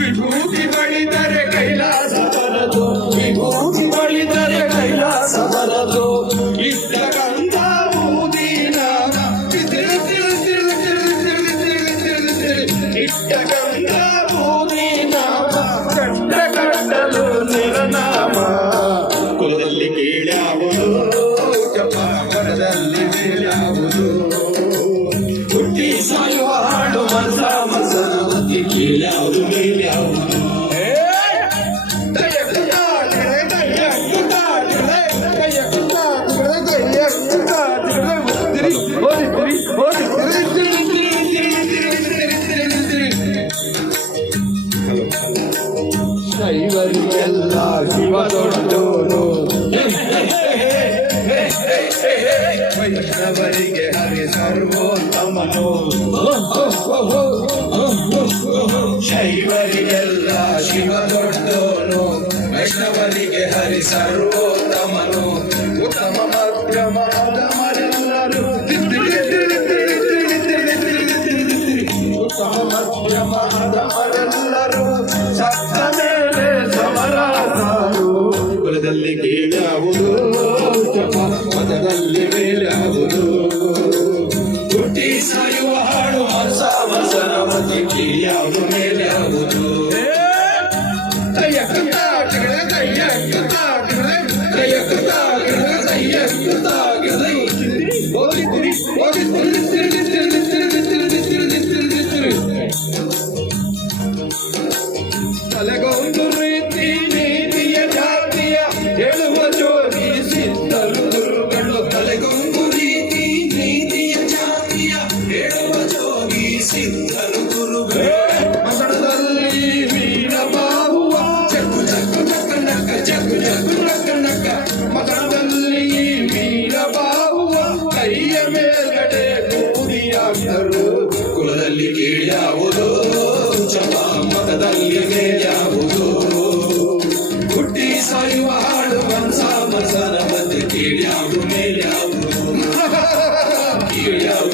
ವಿಭೂತಿ ಬಳಿದರೆ ಕೈಲಾಸ ಬರದು, ವಿಭೂತಿ ಬಳಿದರೆ ಕೈಲಾಸ ಬರದು. ಇದ್ದ ಗಂಧ ಊದಿನ ಇಟ್ಟ ಗಂಧ ಊದಿನ ಕಂಡ ಕಂಡಲು ನಿರನಾಮ. ಕುಲದಲ್ಲಿ ಕೀಳ್ಯಾವುದು ಜಪ ಮರದಲ್ಲಿ ಮೇಲ್ಯಾವುದು, ಹುಟ್ಟಿ ಸಾಯುವ ಹಾಡು ಮನಸ ಮನಸ್ಸಲ್ಲಿ ಕೀಳ್ಯಾವುದು ಮೇಲ್ಯಾವುದು. ಶೈವರಿಗೆಲ್ಲ ಶಿವ ದೊಡ್ಡೋನು, ವೈಷ್ಣವರಿಗೆ ಹರಿ ಸರ್ವೋತ್ತಮನು. ಶೈವರಿಗೆಲ್ಲ ಶಿವ ದೊಡ್ಡೋನು, ವೈಷ್ಣವರಿಗೆ ಹರಿ ಸರ್ವೋತ್ತಮನು. ಉತ್ತಮ ಮಧ್ಯಮ ಅಧಮರೆಲ್ಲರೂ, ಉತ್ತಮ ಮಧ್ಯಮ ಅಧಮರೆಲ್ಲರೂ ಸತ್ತ ಮೇಲೆ ಸಮರಾದರು. ಕುಲದಲ್ಲಿ ಕೀಳ್ಯಾವುದು ಜಪ ಮತದಲ್ಲಿ ಮೇಲ್ಯಾವುದು, ಹುಟ್ಟಿ ಸಾಯುವ ಹಾಡು ಹಂಸ ಮಸನ ಮತಿ ಕೀಳ್ಯಾವುದು ಮೇಲ್ಯಾವುದು. ತಲೆಗೊಂದು ರೀತಿ ನೀತಿಯ ಜಾತಿಯ ಹೇಳುವ ಜೋಗಿ ಸಿದ್ಧರು ಗುರುಗಳು. ತಲೆಗೊಂದು ರೀತಿ ನೀತಿಯ ಜಾತಿಯ ಹೇಳುವ ಜೋಗಿ ಸಿದ್ಧರು ಗುರುಗಳು. ಮಸಣದಲ್ಲಿ ವೀರ ಬಾಹುವ ಜಗ್ಗು ಜಗ್ಗು ನಕ್ಕ ನಕ್ಕ ಜಗ್ಗು ಜಗ್ಗು ನಕ್ಕ ನಕ್ಕ. ಮಸಣದಲ್ಲಿ ವೀರ ಬಾಹುವ ಕೈಯ ಮೇಲ್ಗಡೆ ಕೂದಿಯಾಗಿದ್ದರು. ಕುಲದಲ್ಲಿ ಕೀಳ್ಯಾವುದು ಜಪ ಮತದಲ್ಲಿ ಮೇಲ್ಯಾವುದು, ಹುಟ್ಟಿ ಸಾಯುವ ಹಾಡು ಮನಸ ಮಸನ ಮಧ್ಯೆ ಕೀಳ್ಯಾವುದು ಮೇಲ್ಯಾವುದು. ಕೀಳ್ಯಾವುದು